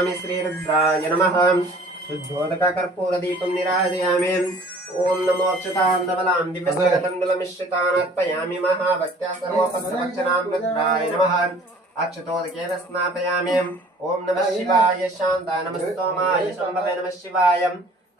स्वामी श्रीरुद्राय नमः शुद्धोदकर्पूरदीपं निराजयामि ॐ नमो अक्षतान्दबलां दिव्यस्करतण्डुलमिश्रितानर्पयामि महाभक्त्या सर्वोपस्रवक्षणां रुद्राय नमः अक्षतोदकेन स्नापयामि ॐ नमः शिवाय शान्ताय नमः स्तोमाय शम्भवे नमः शिवाय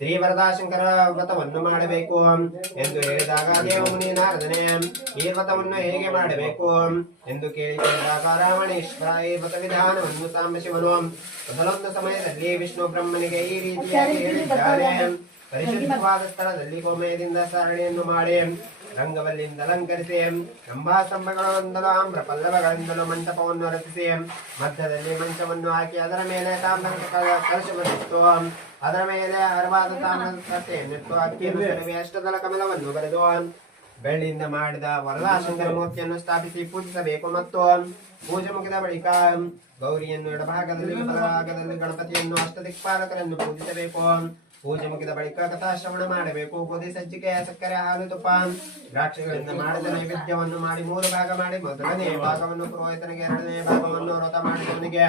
ಜೊತೆಗೆ ಬೇರೊಂದು ಮಾರ್ಗವಿದೆ ಅದೇನೆಂದರೆ ಶ್ರೀ ವರದಾಶಂಕರ ವ್ರತವನ್ನು ಮಾಡಬೇಕು. ಎಂದು ಹೇಳಿದಾಗ ದೇವಮುನಿ ನಾರದನೆ, ಈ ವ್ರತವನ್ನು ಹೇಗೆ ಮಾಡಬೇಕು? ಎಂದು ಕೇಳಿ ಕೇಳಿದಾಗ, ರಾವಣೇಶ್ವರ, ಈ ವ್ರತ ವಿಧಾನವನ್ನು ಸಾಂಬ ಶಿವನು ಮೊದಲೊಂದು ಸಮಯದಲ್ಲಿ ವಿಷ್ಣು ಬ್ರಹ್ಮನಿಗೆ ಈ ರೀತಿಯಾಗಿ ಹೇಳಿದ್ದಾರೆ ಪರಿಶುದ್ಧವಾದ ಸ್ಥಳದಲ್ಲಿ ಗೋಮಯದಿಂದ ಸರಣಿಯನ್ನು ಮಾಡಿ. ರಂಗವಲ್ಲಿಂದ ಅಲಂಕರಿಸಿ ಕಂಬಾಸ್ತಂಭಗಳಿಂದಲೂ ಆಮ್ರ ಪಲ್ಲವಗಳಿಂದಲೂ ಮಂಟಪವನ್ನು ರಚಿಸಿ ಮಧ್ಯದಲ್ಲಿ ಮಂಚವನ್ನು ಹಾಕಿ ಅದರ ಮೇಲೆ ತಾಮ್ರದ ಕಲಶವನ್ನಿತ್ತು ಅದರ ಮೇಲೆ ಅರವಾದ ತಾಮ್ರದ ತಟ್ಟೆಯನ್ನಿಟ್ಟು ಅಕ್ಕಿಯನ್ನು ಸೆರವಿ ಅಷ್ಟದಲ ಕಮಲವನ್ನು ಬರೆದು ಬೆಳ್ಳಿಯಿಂದ ಮಾಡಿದ ವರದಾಶಂಕರ ಮೂರ್ತಿಯನ್ನು ಸ್ಥಾಪಿಸಿ ಪೂಜಿಸಬೇಕು ಮತ್ತು ಪೂಜೆ ಮುಗಿದ ಬಳಿಕ ಗೌರಿಯನ್ನು ಎಡಭಾಗದಲ್ಲಿ ಬಲಭಾಗದಲ್ಲಿ ಗಣಪತಿಯನ್ನು ಅಷ್ಟದಿಕ್ಪಾಲಕರನ್ನು ಪೂಜಿಸಬೇಕು ಪೂಜೆ ಮುಗಿದ ಬಳಿಕ ಕಥಾಶ್ರವಣ ಮಾಡಬೇಕು. ಗೋಧಿ ಸಜ್ಜಿಕೆಯ ಸಕ್ಕರೆ, ಹಾಲು ತುಪ್ಪ ದ್ರಾಕ್ಷಿಗಳಿಂದ ಮಾಡಿದ ನೈವೇದ್ಯವನ್ನು ಮಾಡಿ ಮೂರು ಭಾಗ ಮಾಡಿ, ಮೊದಲನೇ ಭಾಗವನ್ನು ಪುರೋಹಿತನಿಗೆ, ಎರಡನೇ ಭಾಗವನ್ನು ವ್ರತ ಮಾಡಿದವನಿಗೆ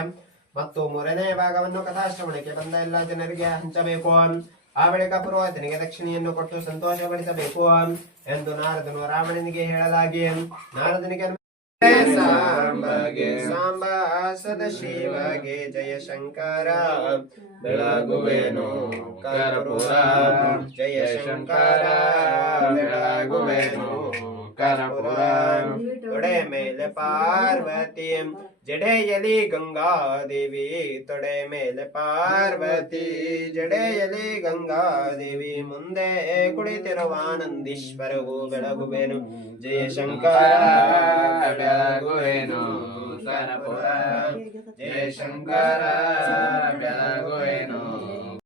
ಮತ್ತು ಮೂರನೇ ಭಾಗವನ್ನು ಕಥಾಶ್ರವಣಕ್ಕೆ ಬಂದ ಎಲ್ಲ ಜನರಿಗೆ ಹಂಚಬೇಕು. ಆ ಬಳಿಕ ಪುರೋಹಿತನಿಗೆ ದಕ್ಷಿಣೆಯನ್ನು ಕೊಟ್ಟು ಸಂತೋಷಪಡಿಸಬೇಕು ಎಂದು ನಾರದನು ರಾವಣನಿಗೆ ಹೇಳಲಾಗಿ, ನಾರದನಿಗೆ ಸಾಂಬಗೆ ಸಾಂಬ ಸದ ಶಿವಗೆ ಜಯ ಶಂಕರ ಬೆಳಗುವೆನು ಕರಪುರ. ಜಯ ಶಂಕರ ಬೆಳಗುವೆನು ಕರಪುರ. ತೊಡೆ ಮೇಲೆ ಪಾರ್ವತಿ ಜಡೆಯಲಿ ಗಂಗಾದೇವಿ ತೊಡೆ ಮೇಲೆ ಪಾರ್ವತಿ ಜಡೆಯಲಿ ಗಂಗಾದೇವಿ ಮುಂದೆ ಕುಳಿತಿರುವ ನಂದೀಶ್ವರವು ಬೆಳಗುವೆನು ಜಯ ಶಂಕರ ಬೆಳಗುವೆನು ಕರ್ಪೂರ ಜಯ ಶಂಕರ